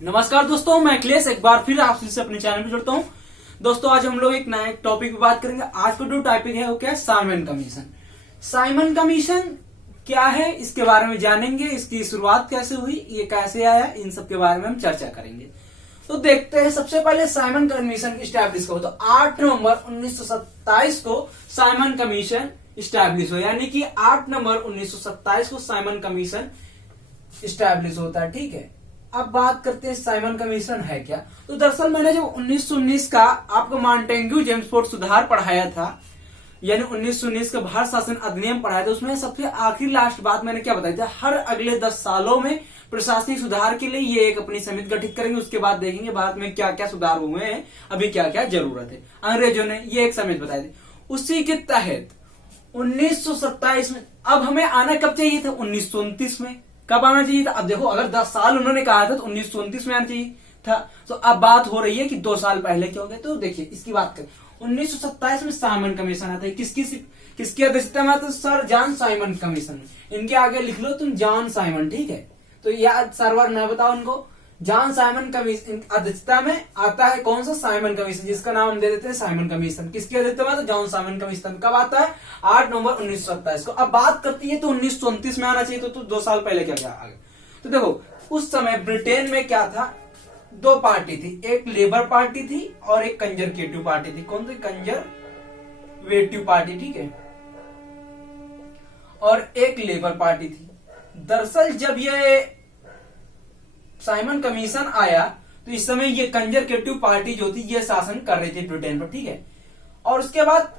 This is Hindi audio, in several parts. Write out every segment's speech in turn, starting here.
नमस्कार दोस्तों, मैं अखिलेश एक बार फिर आप से अपने चैनल पे जुड़ता हूँ। दोस्तों आज हम लोग एक नए टॉपिक पे बात करेंगे। आज का जो टॉपिक है वो क्या है? Simon commission. साइमन कमीशन क्या है इसके बारे में जानेंगे, इसकी शुरुआत कैसे हुई, ये कैसे आया, इन सब के बारे में हम चर्चा करेंगे। तो देखते हैं सबसे पहले साइमन कमीशन की स्टैब्लिश हो। तो 8 नवंबर 1927 को साइमन कमीशन स्टैब्लिश हो, यानी कि 8 नवंबर 1927 को साइमन कमीशन स्टैब्लिश होता है। ठीक है, अब बात करते हैं साइमन कमीशन है क्या। तो दरअसल मैंने जब 1919 का आपको मॉन्टेग्यू जेम्सफोर्ड सुधार पढ़ाया था, यानी 1919 का भारत शासन अधिनियम पढ़ाया था, उसमें सबसे आखिरी लास्ट बात मैंने क्या बताई थी? हर अगले 10 सालों में प्रशासनिक सुधार के लिए ये एक अपनी समिति गठित करेंगे। उसके बाद देखेंगे भारत में क्या क्या सुधार हुए हैं, अभी क्या क्या जरूरत है। अंग्रेजों ने ये एक समिति बताई थी। उसी के तहत 1927 में, अब हमें आना कब चाहिए था? 1929 में। कब आना चाहिए था? अब देखो, अगर 10 साल उन्होंने कहा था तो 1929 में आना चाहिए था। तो अब बात हो रही है कि 2 साल पहले क्या हो गया। तो देखिए इसकी बात करें, 1927 में साइमन कमीशन आता है। किसकी अध्यक्षता में आता है? Sir John Simon commission. इनके आगे लिख लो तुम जॉन साइमन। ठीक है, तो याद सर्वर न बताओ इनको। जॉन साइमन कमीशन अध्यक्षता में आता है। कौन सा? साइमन कमीशन, जिसका नाम हम दे देते हैं साइमन कमीशन। किसकी अध्यक्षता में? तो जॉन साइमन कमीशन। कब आता है? 8 नवंबर 1927 को। अब बात करती है तो 1929 में आना चाहिए। तो 2 साल पहले क्या क्या आ गया? तो देखो, उस समय ब्रिटेन में क्या था? 2 पार्टी थी, एक लेबर पार्टी थी और एक कंजरवेटिव पार्टी थी। कौन सी? Conservative party. ठीक है, और एक लेबर पार्टी थी। दरअसल जब ये साइमन कमीशन आया तो इस समय ये कंजरवेटिव पार्टी जो थी ये शासन कर रही थी ब्रिटेन पर। ठीक है, और उसके बाद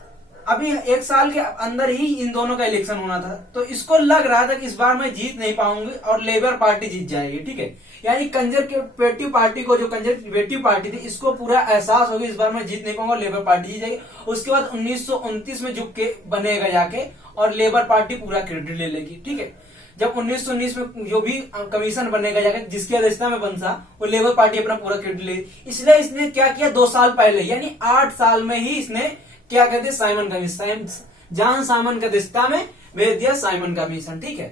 अभी 1 साल के अंदर ही इन दोनों का इलेक्शन होना था। तो इसको लग रहा था कि इस बार मैं जीत नहीं पाऊंगी और लेबर पार्टी जीत जाएगी। ठीक है, यानी कंजरवेटिव पार्टी को, जो कंजरवेटिव पार्टी थी, इसको पूरा एहसास हो गया इस बार मैं जीत नहीं पाऊंगा, लेबर पार्टी जीत जाएगी। उसके बाद 1929 में झुक के बनेगा जाके और लेबर पार्टी पूरा क्रेडिट ले लेगी। ठीक है, जब 1919 में जो भी कमीशन बनेगा जाकर जिसकी अध्यक्षता में बनता, वो लेबर पार्टी अपना पूरा क्रेडिट ले। इसलिए इसने क्या किया? 2 साल पहले, यानी 8 साल में ही इसने क्या कहते हैं? साइमन कमीशन, जॉन साइमन की अध्यक्षता में भेज दिया साइमन कमीशन। ठीक है,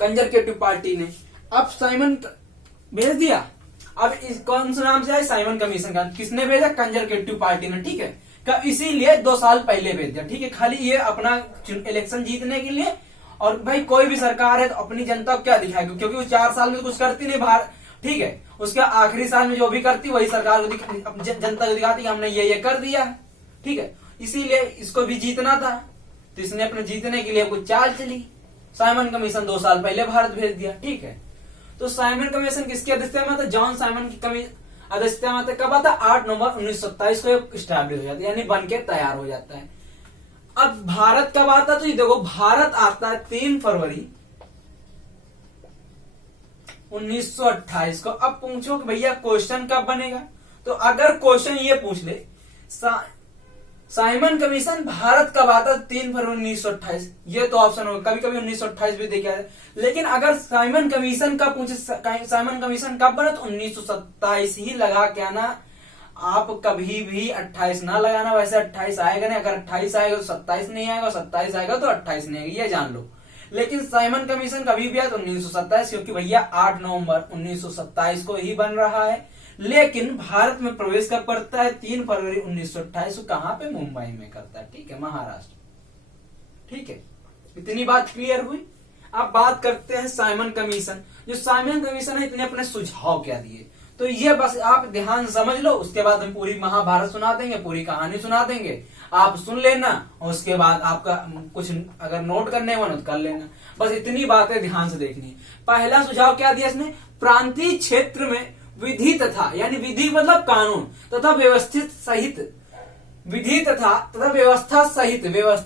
कंजरवेटिव पार्टी ने अब साइमन भेज दिया। अब इस कौन से नाम से आया? साइमन कमीशन का। किसने भेजा? कंजरवेटिव पार्टी ने। ठीक है, इसीलिए 2 साल पहले भेज दिया। ठीक है, खाली ये अपना इलेक्शन जीतने के लिए। और भाई कोई भी सरकार है तो अपनी जनता को क्या दिखाएगी, क्योंकि वो 4 साल में तो कुछ करती नहीं बाहर। ठीक है, उसके आखिरी साल में जो भी करती वही सरकार को जनता को दिखाती कि हमने ये कर दिया है। ठीक है, इसीलिए इसको भी जीतना था, तो इसने अपने जीतने के लिए कुछ चाल चली। साइमन कमीशन 2 साल पहले भारत भेज दिया। ठीक है, तो साइमन कमीशन किसकी अध्यक्षता में था? जॉन साइमन की अध्यक्षता में था। कब आता? 8 नवंबर 1927 को स्टैब्लिश हो जाता है, यानी बन के तैयार हो जाता है। अब भारत कब आता? तो ये देखो, भारत आता है 3 फरवरी 1928 को। अब पूछो कि भैया क्वेश्चन कब बनेगा? तो अगर क्वेश्चन ये पूछ ले साइमन कमीशन भारत कब आता? 3 फरवरी 1928, ये तो ऑप्शन होगा। कभी कभी 1928 भी देखा है, लेकिन अगर साइमन कमीशन का पूछे साइमन कमीशन कब बना, तो 1927 ही लगा के आना। आप कभी भी 28 ना लगाना, वैसे 28 आएगा नहीं। अगर 28 आएगा तो 27 नहीं आएगा, 27 आएगा तो 28 नहीं आएगा, ये जान लो। लेकिन साइमन कमीशन कभी भी आया तो 1927, क्योंकि भैया 8 नवंबर 1927 को ही बन रहा है। लेकिन भारत में प्रवेश कब करता है? 3 फरवरी 1928 को। कहां पे? मुंबई में करता है। ठीक है, महाराष्ट्र। ठीक है, इतनी बात क्लियर हुई। अब बात करते हैं साइमन कमीशन। जो साइमन कमीशन है, इतने अपने सुझाव क्या दिए, तो ये बस आप ध्यान समझ लो। उसके बाद हम पूरी महाभारत सुना देंगे, पूरी कहानी सुना देंगे, आप सुन लेना। और उसके बाद आपका कुछ अगर नोट करने हो ना तो कर लेना। बस इतनी बातें ध्यान से देखनी। पहला सुझाव क्या दिया इसने? प्रांतीय क्षेत्र में विधि तथा, यानी विधि मतलब कानून, तथा व्यवस्थित सहित, विधि तथा व्यवस्था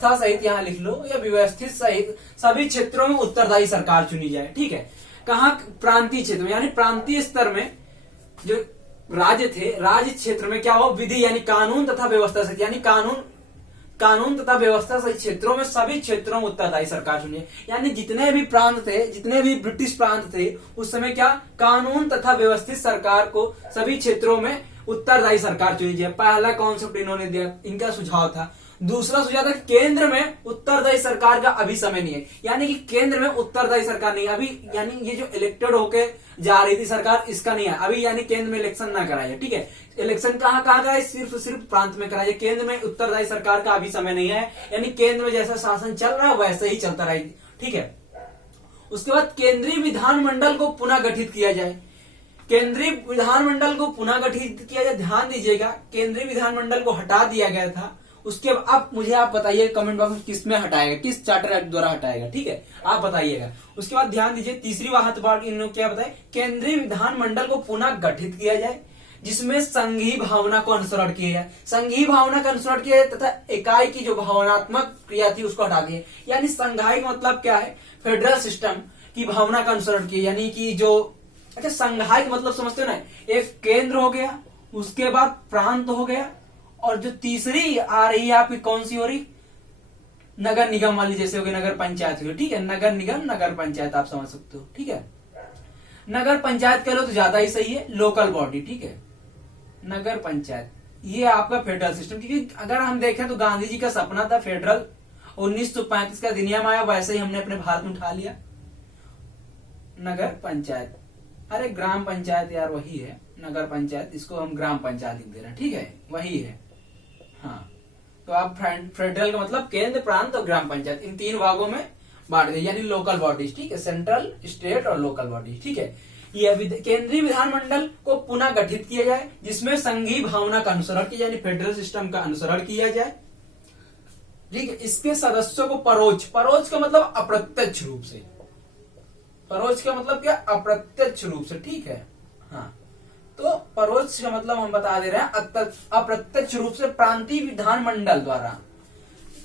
सहित यहाँ लिख लो, या व्यवस्थित सहित सभी क्षेत्रों में उत्तरदायी सरकार चुनी जाए। ठीक है, कहा? प्रांतीय क्षेत्र में, यानी प्रांतीय स्तर में जो राज्य थे, राज्य क्षेत्र में क्या हो? विधि यानी कानून तथा व्यवस्था सहित, यानी कानून तथा व्यवस्था सहित क्षेत्रों में, सभी क्षेत्रों में उत्तरदायी सरकार चुनी। यानी जितने भी प्रांत थे, जितने भी ब्रिटिश प्रांत थे, उस समय क्या? कानून तथा व्यवस्थित सरकार को सभी क्षेत्रों में उत्तरदायी सरकार चुनी जाए। पहला कॉन्सेप्ट इन्होंने दिया, इनका सुझाव था। दूसरा सुझाव था केंद्र में उत्तरदायी सरकार का अभी समय नहीं है, यानी कि केंद्र में उत्तरदायी सरकार नहीं है अभी, यानी ये जो इलेक्टेड होके जा रही थी सरकार इसका नहीं है अभी, यानी केंद्र में इलेक्शन ना कराइए। ठीक है, इलेक्शन कहाँ कहाँ कराए, सिर्फ प्रांत में कराइए, केंद्र में उत्तरदायी सरकार का अभी समय नहीं है, यानी केंद्र में जैसा शासन चल रहा है वैसे ही चलता रहे। ठीक है, उसके बाद केंद्रीय विधानमंडल को पुनः गठित किया जाए, केंद्रीय विधानमंडल को पुनः गठित किया जाए। ध्यान दीजिएगा, केंद्रीय विधानमंडल को हटा दिया गया था, उसके अब मुझे आप बताइए कमेंट बॉक्स में किस में हटाएगा, किस चार्टर एक्ट द्वारा हटाएगा। ठीक है, आप बताइएगा। उसके बाद ध्यान दीजिए, तीसरी बात इन्होंने क्या बताया, केंद्रीय विधानमंडल को पुनः गठित किया जाए जिसमें संघीय भावना को अनुसरण किया जाए, संघीय भावना का अनुसरण किया जाए तथा इकाई की जो भावनात्मक क्रिया थी उसको हटा दिए। यानी संघाई का मतलब क्या है, फेडरल सिस्टम की भावना का अनुसरण किया, यानी कि जो अच्छा संघाई का मतलब समझते हो ना, एक केंद्र हो गया, उसके बाद प्रांत हो गया, और जो तीसरी आ रही है आपकी कौन सी हो रही, नगर निगम वाली, जैसे हो गई नगर पंचायत हुई। ठीक है, नगर निगम नगर पंचायत आप समझ सकते हो। ठीक है, नगर पंचायत कह लो तो ज्यादा ही सही है, लोकल बॉडी। ठीक है, नगर पंचायत ये आपका फेडरल सिस्टम, क्योंकि अगर हम देखें तो गांधी जी का सपना था फेडरल, 1935 का अधिनियम आया, वैसे ही हमने अपने भारत में उठा लिया नगर पंचायत। अरे ग्राम पंचायत यार वही है, नगर पंचायत इसको हम ग्राम पंचायत लिख दे रहे हैं। ठीक है, वही है। हाँ, तो आप फेडरल का मतलब केंद्र, प्रांत और ग्राम पंचायत, इन तीन भागों में बांट दिया, यानी लोकल बॉडीज। ठीक है, सेंट्रल, स्टेट और लोकल बॉडीज। ठीक है, ये केंद्रीय विधानमंडल को पुनः गठित किया जाए जिसमें संघीय भावना का अनुसरण किया, यानी फेडरल सिस्टम का अनुसरण किया जाए। ठीक है, इसके सदस्यों को परोक्ष का मतलब अप्रत्यक्ष रूप से, परोक्ष का मतलब क्या, अप्रत्यक्ष रूप से। ठीक है, हाँ, तो परोक्ष का मतलब हम बता दे रहे हैं अप्रत्यक्ष रूप से प्रांतीय विधानमंडल द्वारा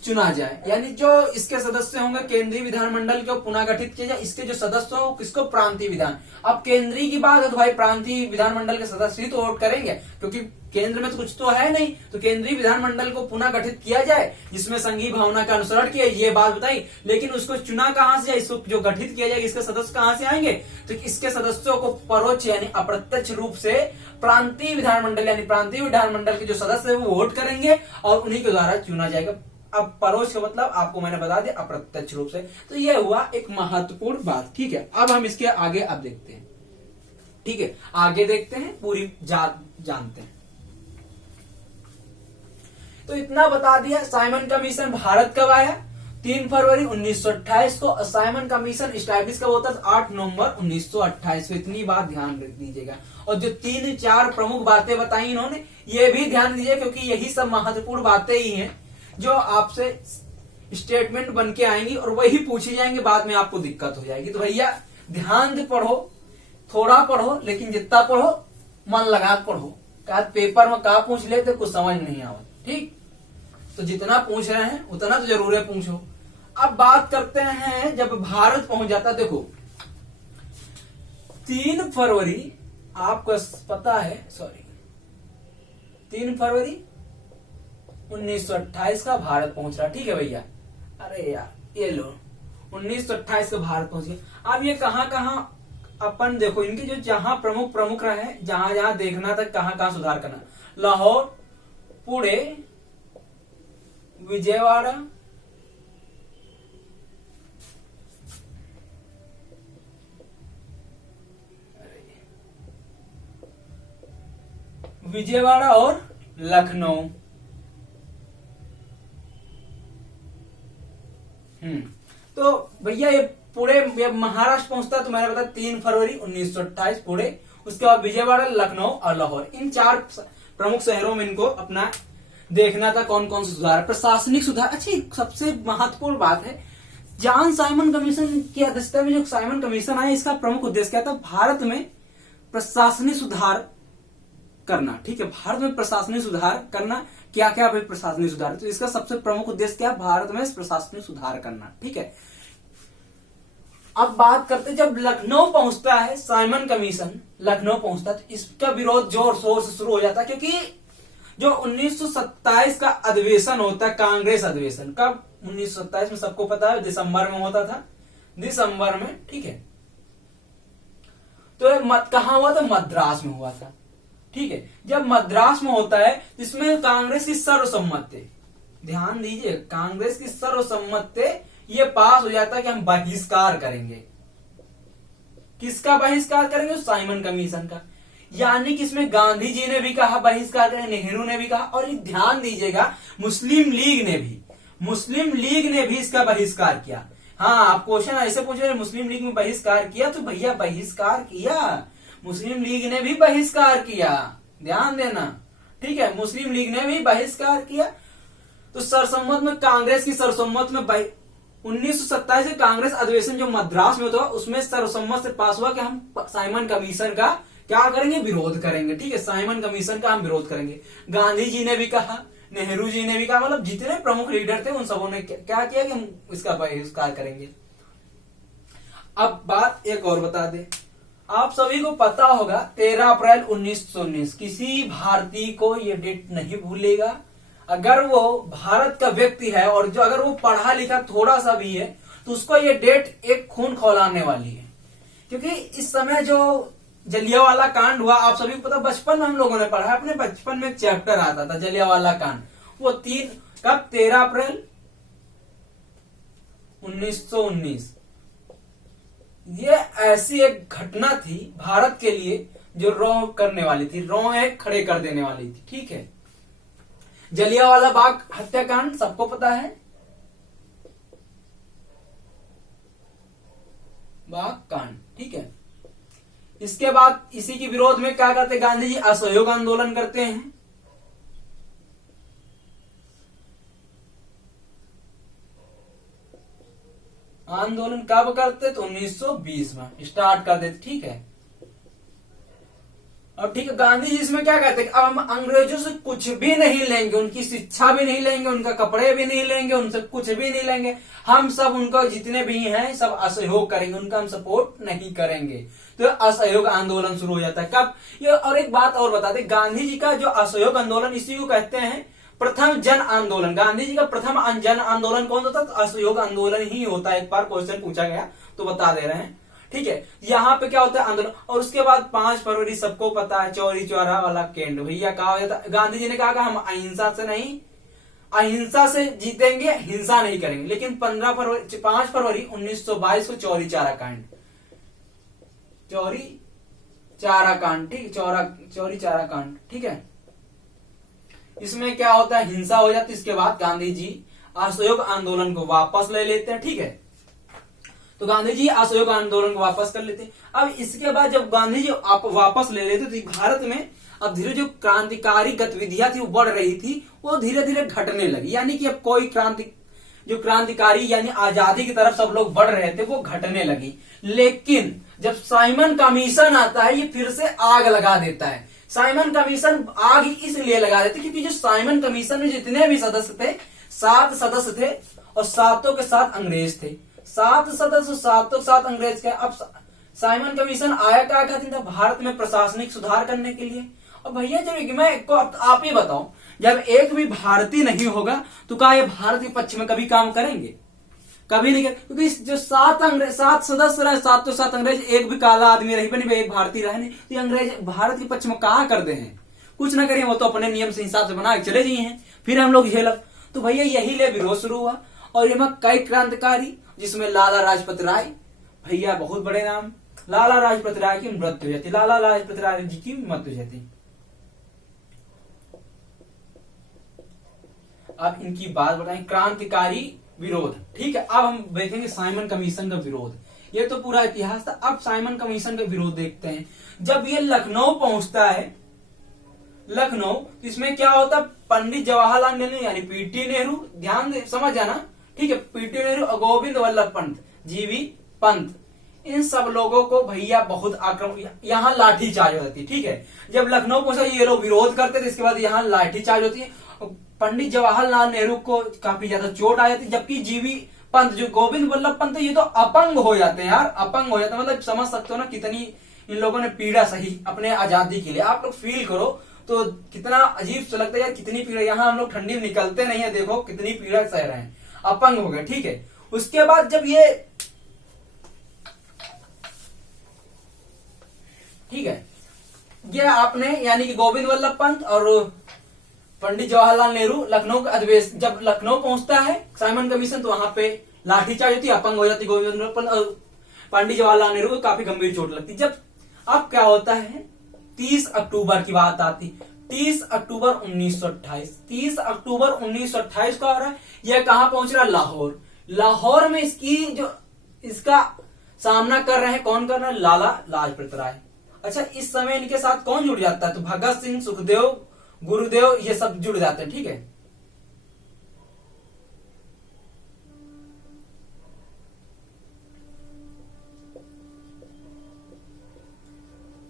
चुना जाए, यानी जो इसके सदस्य होंगे केंद्रीय विधानमंडल को पुनः गठित किया जाए, इसके जो सदस्य हो किसको, प्रांतीय विधान। अब केंद्रीय की बात है तो भाई प्रांतीय विधानमंडल के सदस्य ही तो वोट करेंगे, क्योंकि केंद्र में तो कुछ तो है नहीं, तो केंद्रीय विधानमंडल को पुनः गठित किया जाए जिसमें संघीय भावना का अनुसरण किया, ये बात बताई। लेकिन उसको चुना कहां से, इसको जो गठित किया जाए इसके सदस्य कहां से आएंगे, तो इसके सदस्यों को परोक्ष यानी अप्रत्यक्ष रूप से प्रांतीय विधानमंडल यानी प्रांतीय विधानमंडल के जो सदस्य है वो वोट करेंगे और उन्हीं के द्वारा चुना जाएगा। अब परोक्ष का मतलब आपको मैंने बता दिया अप्रत्यक्ष रूप से। तो यह हुआ एक महत्वपूर्ण बात। ठीक है, अब हम इसके आगे अब देखते हैं। ठीक है, आगे देखते हैं, पूरी जानते हैं। तो इतना बता दिया, साइमन कमीशन भारत कब आया, 3 फरवरी 1928 को। साइमन कमीशन स्टैब्लिश कब होता है, 8 नवंबर 1928 को। इतनी बात ध्यान रख दीजिएगा। और जो 3-4 प्रमुख बातें बताई इन्होंने, ये भी ध्यान दीजिए, क्योंकि यही सब महत्वपूर्ण बातें ही हैं जो आपसे स्टेटमेंट बन के आएंगी और वही पूछी जाएंगी, बाद में आपको दिक्कत हो जाएगी। तो भैया ध्यान से पढ़ो, थोड़ा पढ़ो, लेकिन जितना पढ़ो मन लगा पढ़ो, क्या पेपर में क्या पूछ लेते कुछ समझ नहीं आवत। ठीक, तो जितना पूछ रहे हैं उतना तो जरूर है पूछो। अब बात करते हैं जब भारत पहुंच जाता, देखो 3 फरवरी आपको पता है, 3 फरवरी 1928 का भारत पहुंच रहा। ठीक है भैया, अरे यार ये लो 1928 का भारत पहुंच गया। अब ये कहां कहां अपन देखो, इनके जो जहां प्रमुख रहे, जहां जहां देखना था कहां कहां सुधार करना, लाहौर, पुणे, विजयवाड़ा, और लखनऊ। तो भैया ये पुणे महाराष्ट्र पहुंचता तो मैंने बताया 3 फरवरी 1928 पुणे, उसके बाद विजयवाड़ा, लखनऊ और लाहौर, इन 4 प्रमुख शहरों में इनको अपना देखना था कौन कौन से सुधार, प्रशासनिक सुधार। अच्छी सबसे महत्वपूर्ण बात है, जॉन साइमन कमीशन की अध्यक्षता में जो साइमन कमीशन आया, इसका प्रमुख उद्देश्य क्या था, भारत में प्रशासनिक सुधार करना। ठीक है, भारत में प्रशासनिक सुधार करना, क्या क्या भाई प्रशासनिक सुधार, तो इसका सबसे प्रमुख उद्देश्य क्या, भारत में प्रशासनिक सुधार करना। ठीक है, अब बात करते जब लखनऊ पहुंचता है साइमन कमीशन, लखनऊ पहुंचता तो इसका विरोध जोर शोर से शुरू हो जाता, क्योंकि जो 1927 का अधिवेशन होता है, कांग्रेस अधिवेशन, कब 1927 में सबको पता है दिसंबर में होता था, दिसंबर में। ठीक है, तो कहां हुआ था, मद्रास में हुआ था। ठीक है, जब मद्रास में होता है इसमें कांग्रेस की सर्वसम्मत थे, ध्यान दीजिए, कांग्रेस की सर्वसम्मत से ये पास हो जाता है कि हम बहिष्कार करेंगे। किसका बहिष्कार करेंगे? साइमन कमीशन का। यानी कि इसमें गांधी जी ने भी कहा बहिष्कार करें, नेहरू ने भी कहा, और ये ध्यान दीजिएगा मुस्लिम लीग ने भी इसका बहिष्कार किया। हाँ, आप क्वेश्चन ऐसे पूछ रहे मुस्लिम लीग में बहिष्कार किया, तो भैया बहिष्कार किया, मुस्लिम लीग ने भी बहिष्कार किया, ध्यान देना, ठीक है, मुस्लिम लीग ने भी बहिष्कार किया। तो सर्वसम्मत में, कांग्रेस की सर्वसम्मत में 1927 के कांग्रेस अधिवेशन जो मद्रास में होता उसमें सर्वसम्मत से पास हुआ कि हम साइमन कमीशन का क्या करेंगे? विरोध करेंगे। ठीक है, साइमन कमीशन का हम विरोध करेंगे। गांधी जी ने भी कहा, नेहरू जी ने भी कहा, मतलब जितने प्रमुख लीडर थे उन सबों ने क्या किया कि हम इसका बहिष्कार करेंगे। अब बात एक और बता दे, आप सभी को पता होगा 13 अप्रैल 1919, किसी भारतीय को ये डेट नहीं भूलेगा। अगर वो भारत का व्यक्ति है और जो अगर वो पढ़ा लिखा थोड़ा सा भी है तो उसको ये डेट एक खून खौलाने वाली है। क्योंकि इस समय जो जलियांवाला कांड हुआ, आप सभी को पता, बचपन में हम लोगों ने पढ़ा, अपने बचपन में एक चैप्टर आता था जलियांवाला कांड। वो 13 अप्रैल 1919। ये ऐसी एक घटना थी भारत के लिए जो रौ करने वाली थी, रोए खड़े कर देने वाली थी। ठीक है, जलियांवाला बाग हत्याकांड सबको पता है, बाग कांड। ठीक है, इसके बाद इसी के विरोध में क्या करते गांधी जी? असहयोग आंदोलन करते हैं। आंदोलन कब करते? तो 1920 में स्टार्ट कर देते। ठीक है, अब ठीक है, गांधी जी इसमें क्या कहते हैं? अब हम अंग्रेजों से कुछ भी नहीं लेंगे, उनकी शिक्षा भी नहीं लेंगे, उनका कपड़े भी नहीं लेंगे, उनसे कुछ भी नहीं लेंगे, हम सब उनको जितने भी हैं सब असहयोग करेंगे, उनका हम सपोर्ट नहीं करेंगे। तो असहयोग आंदोलन शुरू हो जाता है कब? ये और एक बात और बता दें, गांधी जी का जो असहयोग आंदोलन, इसी को कहते हैं प्रथम जन आंदोलन। गांधी जी का प्रथम जन आंदोलन कौन होता? तो असहयोग आंदोलन ही होता है। एक बार क्वेश्चन पूछा गया तो बता दे रहे हैं। ठीक है, यहाँ पे क्या होता है? आंदोलन। और उसके बाद 5 फरवरी सबको पता है, चौरी चौरा वाला कैंड। भैया कहा जाता, गांधी जी ने कहा कि हम अहिंसा से नहीं, अहिंसा से जीतेंगे, हिंसा नहीं करेंगे। लेकिन 5 फरवरी 1922 को चौरी चौरा कांड, चौरी चौरा कांड, ठीक, चौरी चौरा कांड। ठीक है, इसमें क्या होता है? हिंसा हो जाती है। इसके बाद गांधी जी असहयोग आंदोलन को वापस ले लेते हैं। ठीक है, तो गांधी जी असहयोग आंदोलन को वापस कर लेते हैं। अब इसके बाद जब गांधी जी आप वापस ले लेते तो भारत में अब धीरे जो क्रांतिकारी गतिविधियां थी वो बढ़ रही थी, वो धीरे धीरे घटने लगी। यानी कि अब कोई क्रांतिकारी यानी आजादी की तरफ सब लोग बढ़ रहे थे, वो घटने लगी। लेकिन जब साइमन कमीशन आता है, ये फिर से आग लगा देता है। साइमन कमीशन आग इसलिए लगा देते क्योंकि जो साइमन कमीशन में जितने भी सदस्य थे, 7 सदस्य थे और 7 के 7 अंग्रेज थे। 7 सदस्य, 7 के 7 अंग्रेज के। अब साइमन कमीशन आया क्या खातिर था? भारत में प्रशासनिक सुधार करने के लिए। और भैया जब मैं आप ही बताओ, जब एक भी भारतीय नहीं होगा तो क्या ये भारत के पक्ष में कभी काम करेंगे? कभी नहीं करेंगे। क्योंकि जो 7 सदस्य रहे, 7 तो 7 अंग्रेज, एक भी काला आदमी रही बनी, एक भारतीय रहे नहीं, तो अंग्रेज भारत के पक्ष में कहा करते हैं? कुछ ना करिए, वो तो अपने नियम से हिसाब से बना के चले जाइए हैं, फिर हम लोग झेलब। तो भैया यही ले विरोध शुरू हुआ। और ये कई क्रांतिकारी, जिसमें लाला लाजपत राय, भैया बहुत बड़े नाम, लाला लाजपत राय की मृत्यु हो जाती, लाला लाजपत राय जी की मृत्यु हो जाती। अब इनकी बात बताएं, क्रांतिकारी विरोध। ठीक है, अब हम देखेंगे साइमन कमीशन का विरोध। ये तो पूरा इतिहास था, अब साइमन कमीशन का विरोध देखते हैं। जब ये लखनऊ पहुंचता है, लखनऊ, तो इसमें क्या होता? पंडित जवाहरलाल नेहरू यानी पीटी नेहरू, ध्यान समझ जाना, ठीक है, पीटी नेहरू और गोविंद वल्लभ पंत, जीवी पंत, इन सब लोगों को भैया बहुत आक्रमण, यहाँ लाठीचार्ज होती है। ठीक है, जब लखनऊ पहुंचा ये लोग विरोध करते थे, इसके बाद यहाँ लाठीचार्ज होती है। पंडित जवाहरलाल नेहरू को काफी ज्यादा चोट आ जाती, जबकि जीवी पंत, जो गोविंद वल्लभ पंत, ये तो अपंग हो जाते हैं यार, अपंग हो जाते हैं। मतलब समझ सकते हो ना कितनी इन लोगों ने पीड़ा सही अपने आजादी के लिए। आप लोग फील करो तो कितना अजीब सा लगता है यार, कितनी पीड़ा। यहाँ हम लोग ठंडी में निकलते नहीं है, देखो कितनी पीड़ा सह रहे हैं, अपंग हो गए। ठीक है, उसके बाद जब ये, ठीक है, ये आपने यानी कि गोविंद वल्लभ पंत और पंडित जवाहरलाल नेहरू लखनऊ का अधिवेशन, जब लखनऊ पहुंचता है साइमन कमीशन, तो वहां पे लाठीचार्ज होती है, अपंग हो जाती पंडित जवाहरलाल नेहरू को काफी गंभीर चोट लगती। जब अब क्या होता है, 30 अक्टूबर की बात आती, 30 अक्टूबर 1928, 30 अक्टूबर 1928 का हो रहा है। यह कहां पहुंच रहा है, लाहौर। लाहौर में इसका सामना कर रहे हैं, कौन कर रहा है, लाला लाजपत राय। अच्छा, इस समय इनके साथ कौन जुड़ जाता है, तो भगत सिंह, सुखदेव, गुरुदेव, ये सब जुड़ जाते हैं। ठीक है,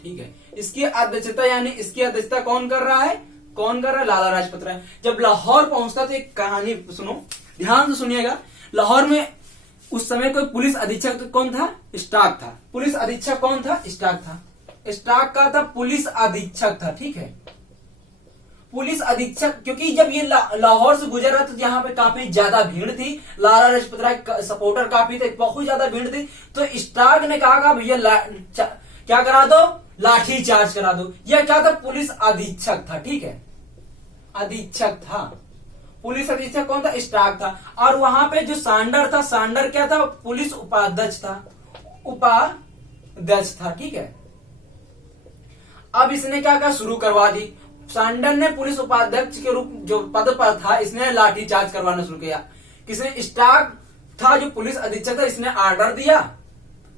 ठीक है। इसकी अध्यक्षता कौन कर रहा है, लाला लाजपत राय। जब लाहौर पहुंचता तो एक कहानी सुनो, ध्यान से सुनिएगा। लाहौर में उस समय कोई पुलिस अधीक्षक कौन था, स्टाक था। पुलिस अधीक्षक कौन था, स्टाक था। स्टाक का था पुलिस अधीक्षक था। ठीक है, पुलिस अधीक्षक, क्योंकि जब ये लाहौर से गुजर रहा था तो यहाँ पे काफी ज्यादा भीड़ थी, लाला लाजपत राय सपोर्टर काफी थे, बहुत ज्यादा भीड़ थी। तो स्टाक ने कहा भैया क्या करा दो, लाठी चार्ज करा दो। यह क्या था, पुलिस अधीक्षक था। ठीक है, अधीक्षक था। पुलिस अधीक्षक कौन था, स्टाक था। और वहां पे जो सांडर था, सांडर क्या था, पुलिस उपाध्यक्ष था। ठीक है, अब इसने क्या शुरू करवा दी, सांडर ने पुलिस उपाध्यक्ष के रूप जो पद पर था, इसने लाठी चार्ज करवाना शुरू किया। किसने, स्टाक था जो पुलिस अधीक्षक था, इसने ऑर्डर दिया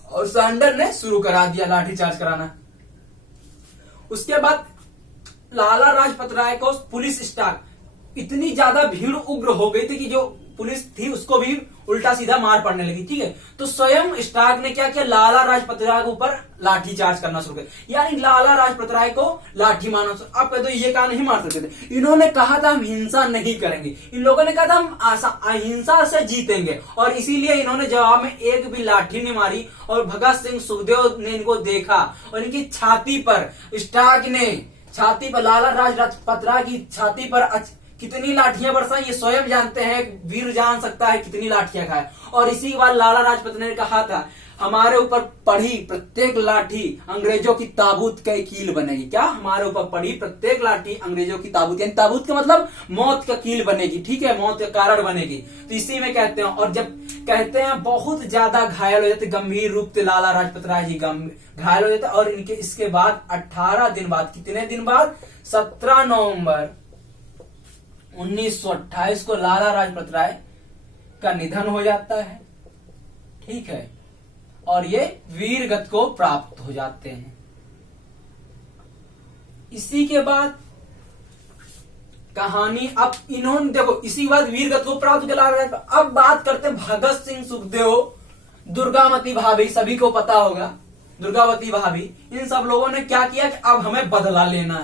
और सांडर ने शुरू करा दिया लाठी चार्ज कराना। उसके बाद लाला लाजपत राय को पुलिस स्टाफ, इतनी ज्यादा भीड़ उग्र हो गई थी कि जो पुलिस थी उसको भी उल्टा सीधा मार पड़ने लगी। ठीक है, तो स्वयं स्टार्क ने क्या किया, लाला लाजपत राय के ऊपर लाठी चार्ज करना शुरू किया, यानी लाला लाजपत राय को लाठी मारना शुरू। आप कहते ये कहा नहीं मार सकते थे, इन्होंने कहा था हम हिंसा नहीं करेंगे, इन लोगों ने कहा था हम अहिंसा से जीतेंगे, और इसीलिए इन्होंने जवाब में एक भी लाठी नहीं मारी। और भगत सिंह, सुखदेव ने इनको देखा और इनकी छाती पर, स्टार्क ने छाती पर, लाला लाजपत राय की छाती पर कितनी लाठियां बरसाई ये स्वयं जानते हैं, वीर जान सकता है कितनी लाठियां खाए। और इसी के बाद लाला लाजपत ने कहा था हमारे ऊपर पड़ी प्रत्येक लाठी अंग्रेजों की ताबूत का कील बनेगी। क्या, हमारे ऊपर पड़ी प्रत्येक लाठी अंग्रेजों की ताबूत, यानी ताबूत का मतलब मौत का कील बनेगी। ठीक है, मौत का कारण बनेगी, तो इसी में कहते हैं। और जब कहते हैं बहुत ज्यादा घायल हो जाते, गंभीर रूप से लाला लाजपत राय जी घायल हो जाते, और इनके इसके बाद 18 दिन बाद, कितने दिन बाद, 17 नवंबर 1928 को लाला लाजपत राय का निधन हो जाता है। ठीक है, और ये वीर गति को प्राप्त हो जाते हैं। इसी के बाद कहानी, अब इन्होंने देखो, इसी बाद वीर गति को प्राप्त किया लाला लाजपत। अब बात करते हैं भगत सिंह, सुखदेव, दुर्गावती भाभी, सभी को पता होगा दुर्गावती भाभी, इन सब लोगों ने क्या किया कि अब हमें बदला लेना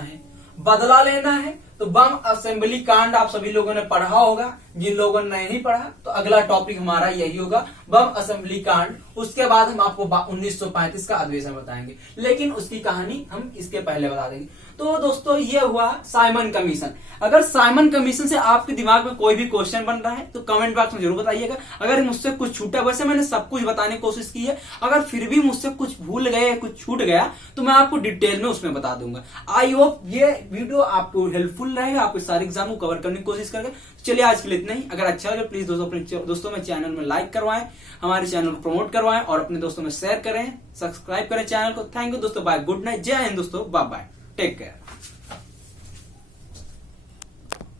है। तो बम असेंबली कांड आप सभी लोगों ने पढ़ा होगा, जिन लोगों ने नहीं पढ़ा तो अगला टॉपिक हमारा यही होगा, बम असेंबली कांड। उसके बाद हम आपको 1935 का अधिवेशन बताएंगे, लेकिन उसकी कहानी हम इसके पहले बता देंगे। तो दोस्तों ये हुआ साइमन कमीशन। अगर साइमन कमीशन से आपके दिमाग में कोई भी क्वेश्चन बन रहा है तो कमेंट बॉक्स में जरूर बताइएगा। अगर मुझसे कुछ छूटा, वैसे मैंने सब कुछ बताने की कोशिश की है, अगर फिर भी मुझसे कुछ भूल गए, कुछ छूट गया तो मैं आपको डिटेल में उसमें बता दूंगा। आई होप ये वीडियो आपको हेल्पफुल रहेगा, आपके सारे एग्जाम को कवर करने की कोशिश करेंगे। चलिए आज के लिए इतना ही। अगर अच्छा लगे प्लीज दोस्तों अपने दोस्तों में चैनल में लाइक करवाएं, हमारे चैनल को प्रमोट करवाएं और अपने दोस्तों में शेयर करें, सब्सक्राइब करें चैनल को। थैंक यू दोस्तों, बाय, गुड नाइट, जय हिंद दोस्तों, बाय बाय, टेक केयर।